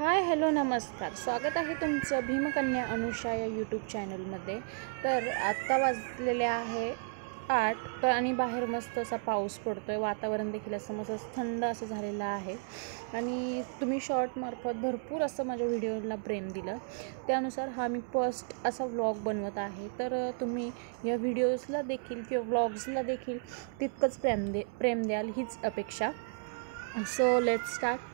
Hi hello नमस्कार, स्वागत आहे तुमचं भीमकन्या अनुषा या यूट्यूब चॅनलमध्ये। तर आत्ता वाजलेले आहे 8 आणि बाहेर मस्त असा पाऊस पडतो आहे। वातावरण देखील असं मस्त थंड असं झालेलं आहे आणि तुम्ही शॉर्टमार्फत भरपूर असं माझ्या व्हिडिओला प्रेम दिलं, त्यानुसार हा मी फर्स्ट असा व्लॉग बनवत आहे। तर तुम्ही या व्हिडिओजला देखील किंवा व्लॉग्सला देखील तितकंच प्रेम द्याल हीच अपेक्षा। So let's start.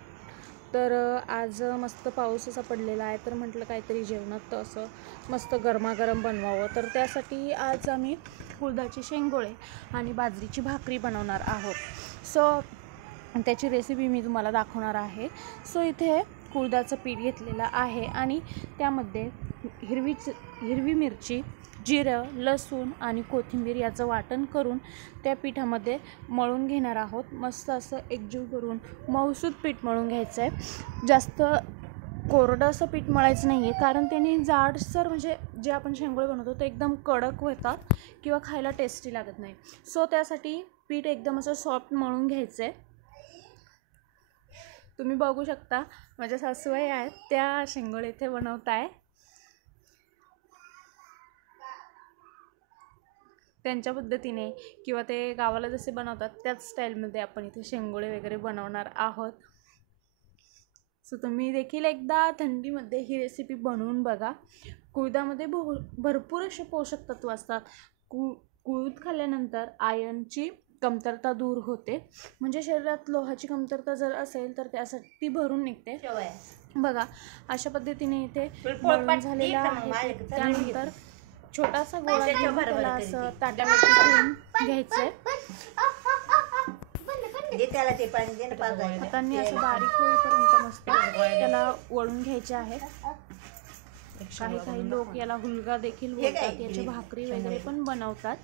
तर आज मस्त पाऊस असा पडलेला आहे, तर म्हटलं काहीतरी जेवणात असं मस्त गरमागरम बनवावं। तर त्यासाठी आज आम्ही कुळथाची शेंगोळे आणि बाजरीची भाकरी बनवणार आहोत। सो त्याची रेसिपी मी तुम्हाला दाखवणार आहे। सो इथे कुळथाचं पीठ घेतलेलं आहे आणि त्यामध्ये हिरवी मिरची, जिरं, लसूण आणि कोथिंबीर याचं वाटण करून त्या पिठामध्ये मळून घेणार आहोत। मस्त असं एकजीव करून मऊसूत पीठ मळून घ्यायचं आहे। जास्त कोरडं असं पीठ मळायचं नाही आहे, कारण त्याने जाडसर म्हणजे जे आपण शेंगोळे बनवतो ते एकदम कडक होतात किंवा खायला टेस्टी लागत नाही। सो त्यासाठी पीठ एकदम असं सॉफ्ट मळून घ्यायचं आहे। तुम्ही बघू शकता माझ्या सासूबाई आहेत, त्या शेंगोळे इथे बनवत आहे। त्यांच्या पद्धतीने किंवा ते गावाला जसे बनवतात त्याच स्टाईलमध्ये आपण इथे शेंगोळे वगैरे बनवणार आहोत। सो तुम्ही देखील एकदा थंडीमध्ये ही रेसिपी बनवून बघा। कुळथामध्ये भरपूर असे पोषक तत्व असतात। कुळथ खाल्ल्यानंतर आयर्नची कमतरता दूर होते, म्हणजे शरीरात लोहाची कमतरता जर असेल तर त्यासाठी ती भरून निघते। बघा अशा पद्धतीने इथे मळून झालेला आहे। त्यानंतर छोटासा गोळा घेऊन त्याला असं ताटावरती ठेवून घ्यायचंय। हातांनी असं बारीक होईपर्यंत मस्त त्याला वळून घ्यायचे आहेत। काही लोक याला हुलगा देखील बोलतात, याची भाकरी वगैरे पण बनवतात।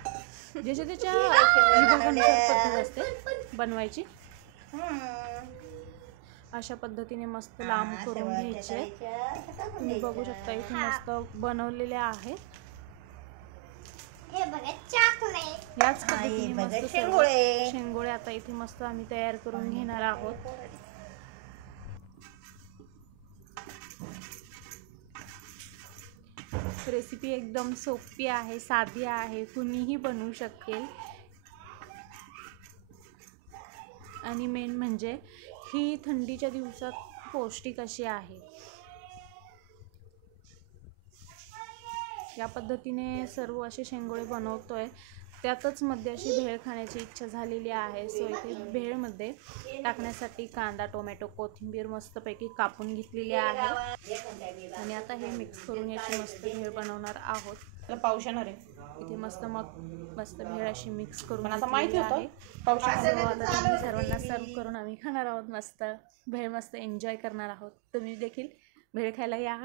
ज्याच्या त्याच्या विभागानुसार पद्धत असते बनवायची। अशा पद्धतीने मस्त लांब करून घ्यायचे। तुम्ही बघू शकता इथे मस्त बनवलेले आहेत। याच पद्धतीने मस्त शेंगोळे आता इथे मस्त आम्ही तयार करून घेणार आहोत। रेसिपी एकदम सोपी आहे, साधी आहे, कुणीही बनवू शकेल। आणि मेन म्हणजे ही थंडीच्या दिवसात पौष्टिक अशी आहे। या पद्धतीने सर्व असे शेंगोळे बनवतोय, त्यातच मध्ये अशी भेळ खाण्याची इच्छा झालेली आहे। सो इथे भेळमध्ये टाकण्यासाठी कांदा, टोमॅटो, कोथिंबीर मस्तपैकी कापून घेतलेली आहे आणि आता हे मिक्स करून याची मस्त भेळ बनवणार आहोत। पाऊस येणार आहे इथे मस्त भेळ अशी मिक्स करून आता माहिती आहे पाऊस आता सर्वांना सर्व करून आम्ही खाणार आहोत। मस्त भेळ मस्त एन्जॉय करणार आहोत। तुम्ही देखील भेळ खायला या।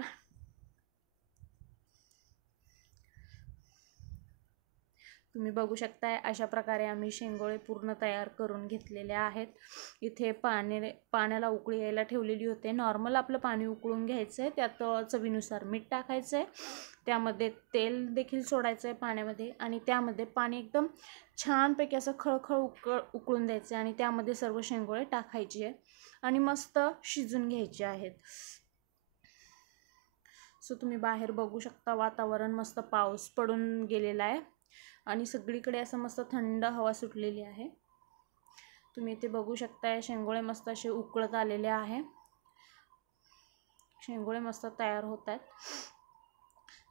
तुम्ही बघू शकताय अशा प्रकारे आम्ही शेंगोळे पूर्ण तयार करून घेतलेले आहेत। इथे पाण्याला उकळी यायला ठेवलेली होते। नॉर्मल आपलं पाणी उकळून घ्यायचं आहे, त्यात चवीनुसार मीठ टाकायचं आहे, त्यामध्ये तेल देखील सोडायचं आहे पाण्यामध्ये आणि त्यामध्ये पाणी एकदम छानपैकी असं खळखळ उकळून द्यायचं आहे आणि त्यामध्ये सर्व शेंगोळे टाकायचे आहे आणि मस्त शिजून घ्यायचे आहेत। सो तुम्ही बाहेर बघू शकता वातावरण मस्त पाऊस पडून गेलेला आहे आणि सगळीकडे असं मस्त थंड हवा सुटलेली आहे। तुम्ही इथे बघू शकताय शेंगोळे मस्त असे उकळत आलेले आहे। शेंगोळे मस्त तयार होत आहेत।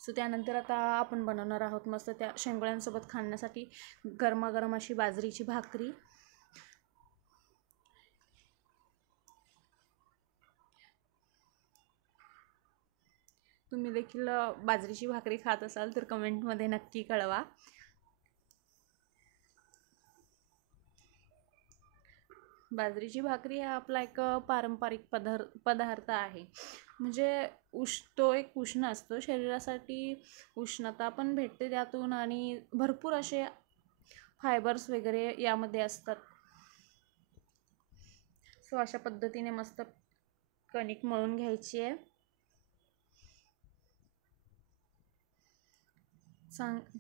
सो त्यानंतर आता आपण बनवणार आहोत मस्त त्या शेंगोळ्यांसोबत खाण्यासाठी गरमागरम अशी बाजरीची भाकरी। तुम्ही देखील बाजरीची भाकरी खात असाल तर कमेंटमध्ये नक्की कळवा। बाजरीची भाकरी हा आपला एक पारंपरिक पदार्थ आहे, म्हणजे तो एक उष्ण असतो, शरीरासाठी उष्णता पण भेटते त्यातून आणि भरपूर असे फायबर्स वगैरे यामध्ये असतात। सो अशा पद्धतीने मस्त कणिक मळून घ्यायची आहे।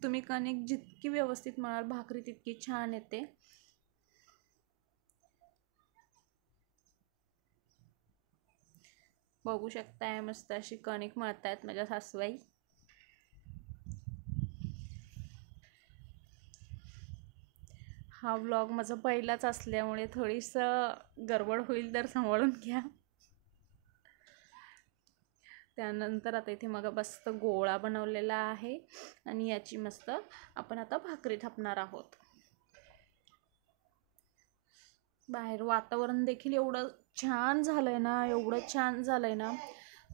तुम्ही कणिक जितकी व्यवस्थित मळाल भाकरी तितकी छान येते। बघू शकताय मस्त अशी कणिक मळतायत माझ्या सासूबाई. हा व्लॉग माझा पहिलाच असल्यामुळे थोडीसं गडबड होईल तर सांभाळून घ्या. त्यानंतर आता इथे मग मस्त गोळा बनवलेला आहे आणि याची मस्त आपण आता भाकरी थापणार आहोत. बाहेर वातावरण देखील एवढं छान झालंय ना, एवढं छान झालंय ना,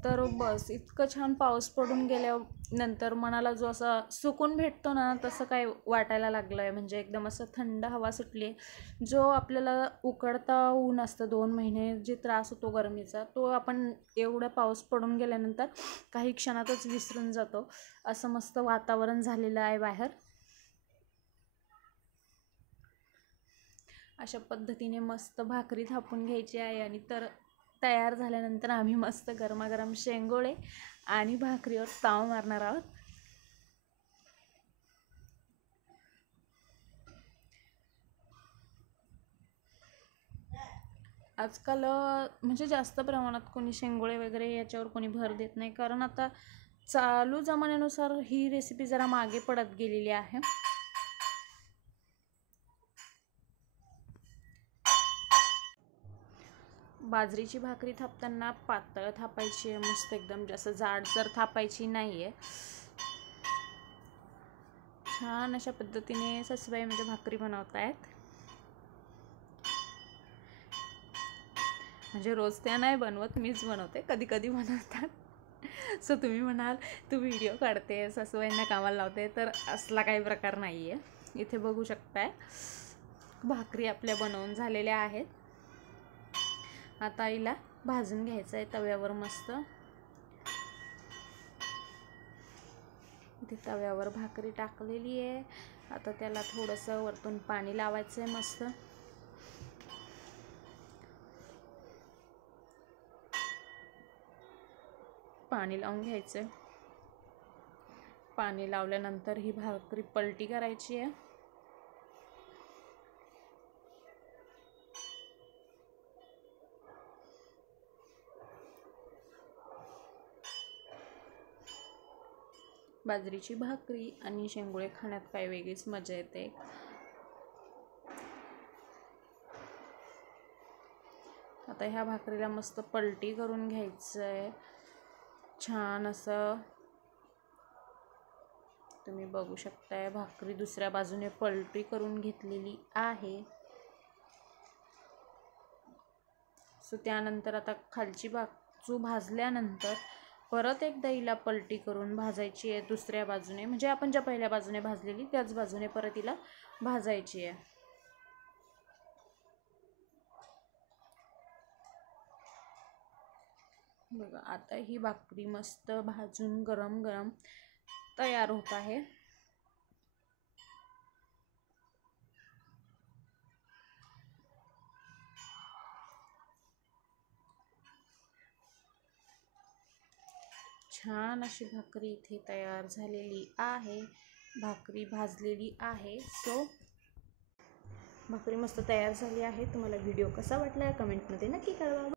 तर बस इतकं छान पाऊस पडून गेल्यानंतर मनाला जो असा सुकून भेटतो ना, तसं काय वाटायला लागलं आहे. म्हणजे एकदम असं थंड हवा सुटली आहे. जो आपल्याला उकडता ऊन असतं 2 महिने जे त्रास होतो गरमीचा, तो आपण एवढा पाऊस पडून गेल्यानंतर काही क्षणातच विसरून जातो. असं मस्त वातावरण झालेलं आहे बाहेर. अशा पद्धतीने मस्त भाकरी थापून घ्यायची आहे आणि तर तयार झाल्यानंतर आम्ही मस्त गरमागरम शेंगोळे आणि भाकरीवर ताव मारणार आहोत. आजकाल म्हणजे जास्त प्रमाणात कोणी शेंगोळे वगैरे याच्यावर कोणी भर देत नाही, कारण आता चालू जमान्यानुसार ही रेसिपी जरा मागे पडत गेलेली आहे. बाजरीची भाकरी थापताना पातळ थापायची आहे, मस्त एकदम जास्त जाडसर थापायची नाही आहे. छान अशा पद्धतीने सासूबाई म्हणजे भाकरी बनवत आहेत. म्हणजे रोज त्या नाही बनवत, मीच बनवते, कधी कधी बनवतात. सो तुम्ही म्हणाल तू व्हिडिओ काढते सासूबाईंना कामाला लावते, तर असला काही प्रकार नाही आहे. इथे बघू शकताय भाकरी आपल्या बनवून झालेल्या आहेत. आता हिला भाजून घ्यायचं आहे तव्यावर मस्त. इथे तव्यावर भाकरी टाकलेली आहे. आता त्याला थोडंसं वरतून पाणी लावायचं आहे मस्त. पाणी लावून घ्यायचं. पाणी लावल्यानंतर ही भाकरी पलटी करायची आहे. बाजरीची भाकरी आणि शेंगोळे खाण्यात काय वेगळीच मजा येते. आता ह्या भाकरीला मस्त पलटी करून घ्यायचं आहे. छान असं तुम्ही बघू शकताय भाकरी दुसऱ्या बाजूने पलटी करून घेतलेली आहे. सो त्यानंतर आता खालची बाजू भाजल्यानंतर परत एकदा हिला पलटी करून भाजायची आहे दुसऱ्या बाजूने. म्हणजे आपण ज्या पहिल्या बाजूने भाजलेली त्याच बाजूने परत हिला भाजायची आहे. बघा आता ही भाकरी मस्त भाजून गरम गरम तयार होत आहे. छान अशी भाकरी इथे तयार झालेली आहे. भाकरी भाजलेली आहे. सो भाकरी मस्त तयार झाली आहे. तुम्हाला व्हिडिओ कसा वाटला कमेंटमध्ये नक्की कळवा.